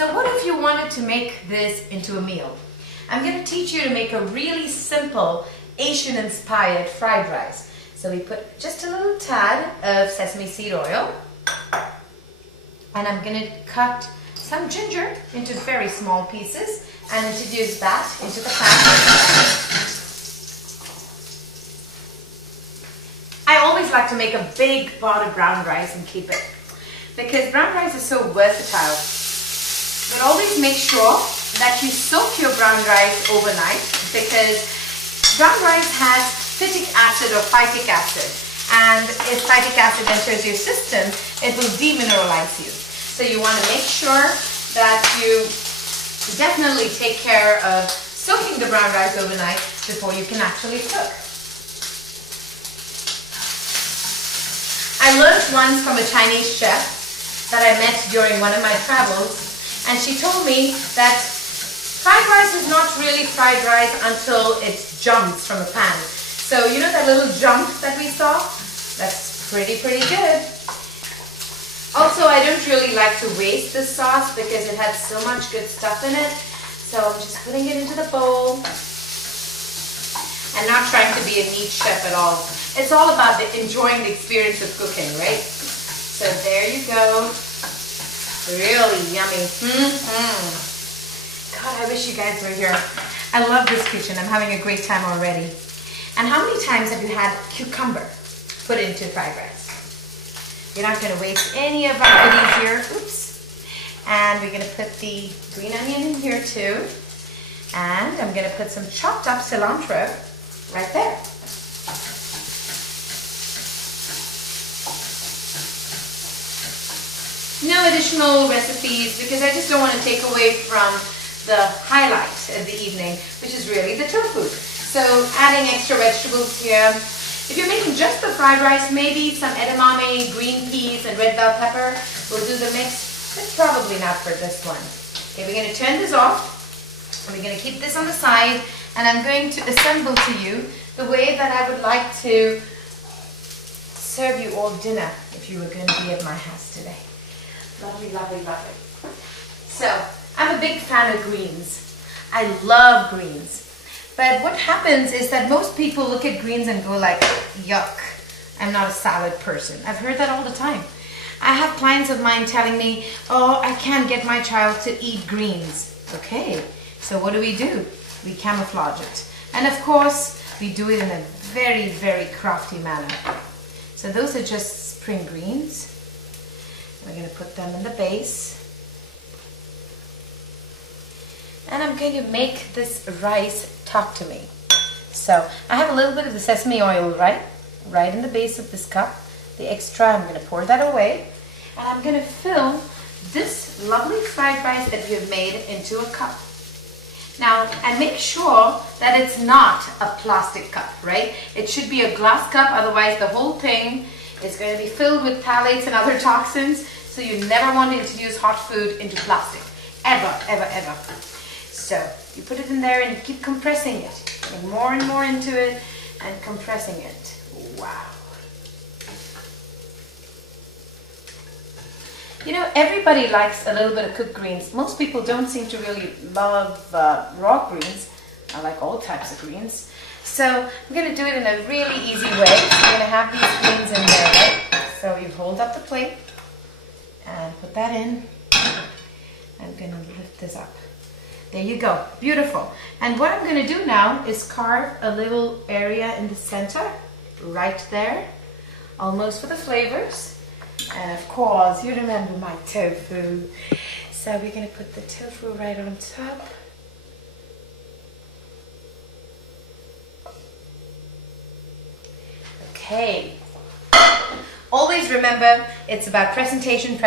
So what if you wanted to make this into a meal? I'm going to teach you to make a really simple Asian-inspired fried rice. So we put just a little tad of sesame seed oil, and I'm going to cut some ginger into very small pieces and introduce that into the pan. I always like to make a big pot of brown rice and keep it, because brown rice is so versatile. But always make sure that you soak your brown rice overnight, because brown rice has phytic acid or phytic acid, and if phytic acid enters your system, it will demineralize you. So you want to make sure that you definitely take care of soaking the brown rice overnight before you can actually cook. I learned once from a Chinese chef that I met during one of my travels, and she told me that fried rice is not really fried rice until it jumps from a pan. So you know that little jump that we saw? That's pretty good. Also, I don't really like to waste this sauce because it has so much good stuff in it. So I'm just putting it into the bowl. I'm not trying to be a neat chef at all. It's all about enjoying the experience of cooking, right? So there you go. Really yummy. God, I wish you guys were here. I love this kitchen. I'm having a great time already. And how many times have you had cucumber put into fried rice? You're not going to waste any of our goodies here. Oops. And we're going to put the green onion in here too. And I'm going to put some chopped up cilantro right there. No additional recipes, because I just don't want to take away from the highlight of the evening, which is really the tofu. So adding extra vegetables here. If you're making just the fried rice, maybe some edamame, green peas, and red bell pepper will do the mix, but probably not for this one. Okay, we're going to turn this off, and we're going to keep this on the side, and I'm going to assemble to you the way that I would like to serve you all dinner if you were going to be at my house today. Lovely, lovely, lovely. So, I'm a big fan of greens. I love greens. But what happens is that most people look at greens and go like, yuck, I'm not a salad person. I've heard that all the time. I have clients of mine telling me, oh, I can't get my child to eat greens. Okay, so what do? We camouflage it. And of course, we do it in a very crafty manner. So those are just spring greens. We're going to put them in the base. And I'm going to make this rice talk to me. So I have a little bit of the sesame oil right in the base of this cup. The extra, I'm going to pour that away. And I'm going to fill this lovely fried rice that we have made into a cup. Now, and make sure that it's not a plastic cup, right? It should be a glass cup, otherwise the whole thing is going to be filled with phthalates and other toxins, so you never want to introduce hot food into plastic. Ever. So you put it in there and you keep compressing it. Putting more and more into it and compressing it. Wow. You know, everybody likes a little bit of cooked greens. Most people don't seem to really love raw greens. I like all types of greens. So I'm going to do it in a really easy way. So I'm going to have these greens in there, right? So you hold up the plate and put that in. I'm going to lift this up. There you go. Beautiful. And what I'm going to do now is carve a little area in the center, right there, almost for the flavors. And of course, you remember my tofu. So we're going to put the tofu right on top. Okay. Always remember, it's about presentation.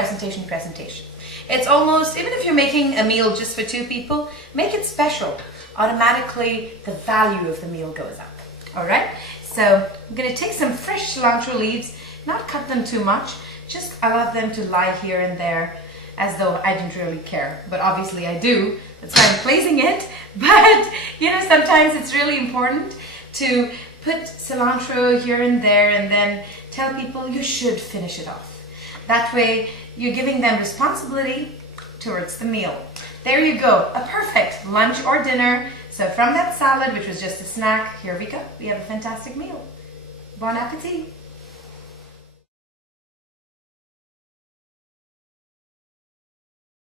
It's almost, even if you're making a meal just for 2 people, make it special. Automatically, the value of the meal goes up. All right? So I'm going to take some fresh cilantro leaves, not cut them too much, just allow them to lie here and there as though I didn't really care. But obviously I do. That's why I'm placing it. But, you know, sometimes it's really important to put cilantro here and there and then tell people you should finish it off. That way, you're giving them responsibility towards the meal. There you go, a perfect lunch or dinner. So from that salad, which was just a snack, here we go. We have a fantastic meal. Bon appetit.